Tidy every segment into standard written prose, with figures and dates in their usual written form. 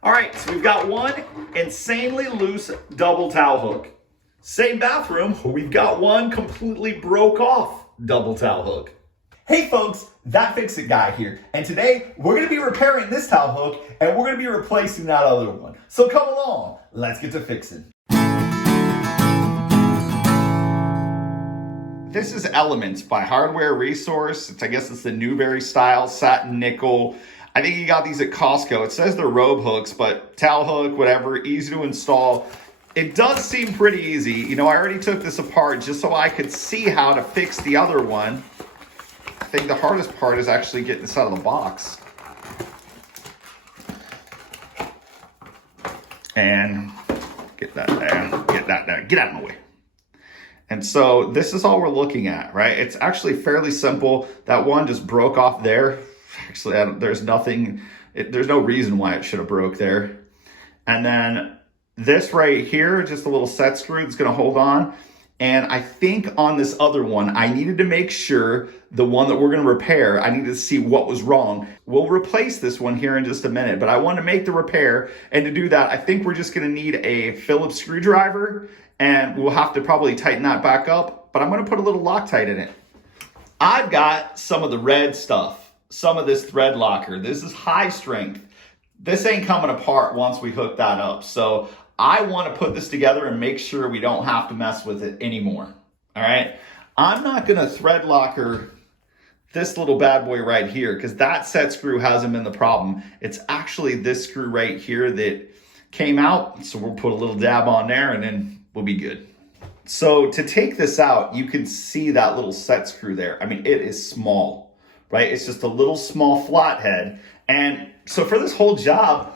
All right, so we've got one insanely loose double towel hook. Same bathroom, we've got one completely broke off double towel hook. Hey folks, That Fix It guy here, and today we're gonna be repairing this towel hook and we're gonna be replacing that other one. So come along, let's get to fixing. This is Elements by Hardware Resource. I guess it's the Newberry style satin nickel. I think you got these at Costco. It says they're robe hooks, but towel hook, whatever, easy to install. It does seem pretty easy. You know, I already took this apart just so I could see how to fix the other one. I think the hardest part is actually getting this out of the box. And get that down, get that down, get out of my way. And so this is all we're looking at, right? It's actually fairly simple. That one just broke off there. Actually, there's nothing, there's no reason why it should have broke there. And then this right here, just a little set screw that's gonna hold on. And I think on this other one, I needed to make sure the one that we're gonna repair, I needed to see what was wrong. We'll replace this one here in just a minute, but I want to make the repair. And to do that, I think we're just gonna need a Phillips screwdriver, and we'll have to probably tighten that back up, but I'm gonna put a little Loctite in it. I've got some of the red stuff, some of this thread locker. This is high strength. This ain't coming apart once we hook that up. So I wanna put this together and make sure we don't have to mess with it anymore, all right? I'm not gonna thread locker this little bad boy right here because that set screw hasn't been the problem. It's actually this screw right here that came out. So we'll put a little dab on there and then we'll be good. So to take this out, you can see that little set screw there. I mean, it is small, right? It's just a little small flathead. And so for this whole job,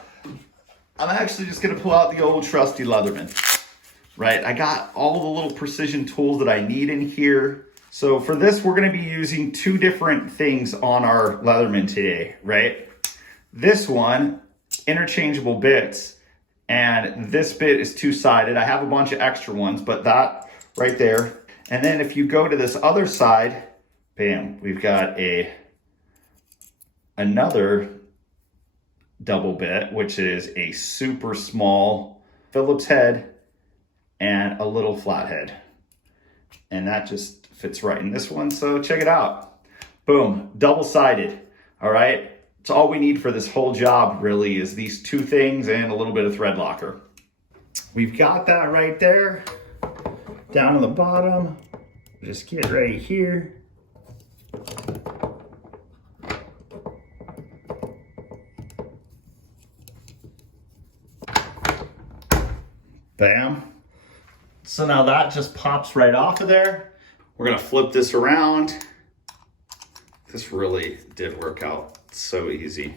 I'm actually just gonna pull out the old trusty Leatherman, right? I got all the little precision tools that I need in here. So for this, we're gonna be using two different things on our Leatherman today, right? This one, interchangeable bits, and this bit is two-sided. I have a bunch of extra ones, but that right there. And then if you go to this other side, bam, we've got another double bit, which is a super small Phillips head and a little flathead. And that just fits right in this one. So check it out. Boom, double-sided, all right? It's all we need for this whole job really is these two things and a little bit of thread locker. We've got that right there. Down on the bottom, just get right here. Bam. So now that just pops right off of there. We're gonna flip this around. This really did work out so easy.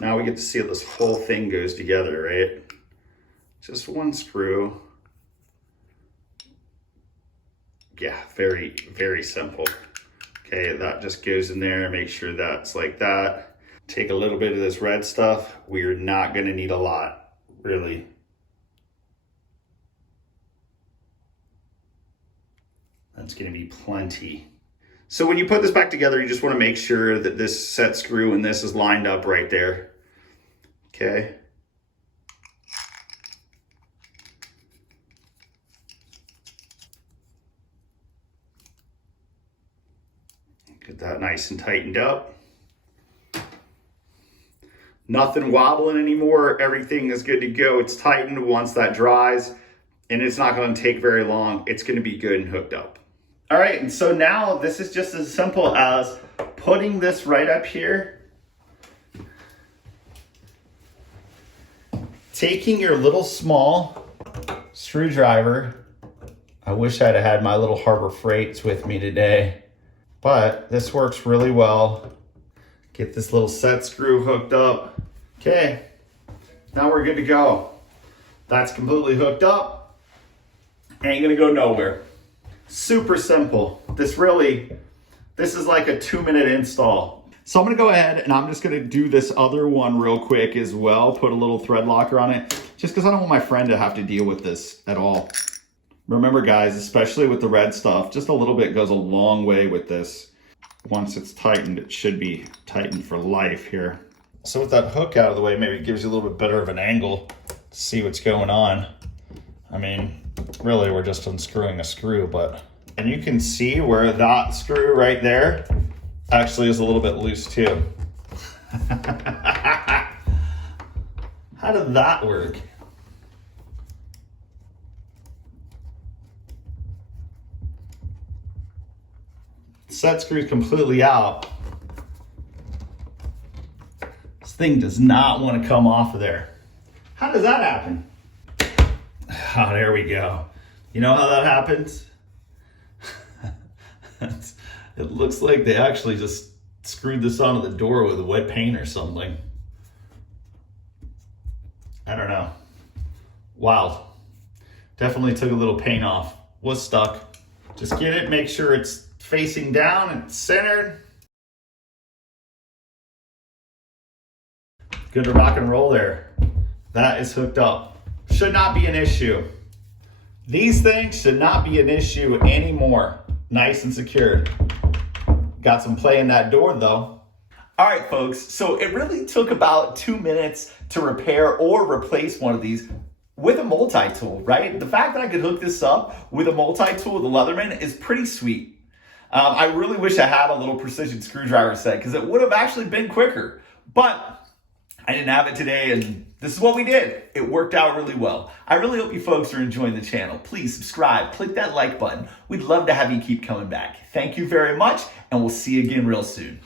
Now we get to see how this whole thing goes together, right? Just one screw. Yeah, very, very simple. Okay, that just goes in there, make sure that's like that. Take a little bit of this red stuff. We're not gonna need a lot, really. That's gonna be plenty. So when you put this back together, you just wanna make sure that this set screw and this is lined up right there, okay? Get that nice and tightened up. Nothing wobbling anymore, everything is good to go. It's tightened once that dries, and it's not gonna take very long. It's gonna be good and hooked up. All right, and so now this is just as simple as putting this right up here, taking your little small screwdriver. I wish I'd have had my little Harbor Freights with me today, but this works really well. Get this little set screw hooked up. Okay, now we're good to go. That's completely hooked up. Ain't gonna go nowhere. Super simple. This is like a 2-minute install. So I'm gonna go ahead and I'm just gonna do this other one real quick as well. Put a little thread locker on it, just because I don't want my friend to have to deal with this at all. Remember guys, especially with the red stuff, just a little bit goes a long way with this. Once it's tightened, it should be tightened for life here. So with that hook out of the way, maybe it gives you a little bit better of an angle to see what's going on. I mean, really, we're just unscrewing a screw, and you can see where that screw right there actually is a little bit loose too. How did that work? Set screws completely out. This thing does not want to come off of there. How does that happen? Oh, there we go. You know how that happens? It looks like they actually just screwed this onto the door with wet paint or something. I don't know. Wild. Definitely took a little paint off. Was stuck. Just get it, make sure it's facing down and centered. Good to rock and roll there. That is hooked up. Should not be an issue. These things should not be an issue anymore. Nice and secured. Got some play in that door though. All right, folks, so it really took about 2 minutes to repair or replace one of these with a multi-tool, right? The fact that I could hook this up with a multi-tool with a Leatherman is pretty sweet. I really wish I had a little precision screwdriver set because it would have actually been quicker, but I didn't have it today, and this is what we did. It worked out really well. I really hope you folks are enjoying the channel. Please subscribe, click that like button. We'd love to have you keep coming back. Thank you very much, and we'll see you again real soon.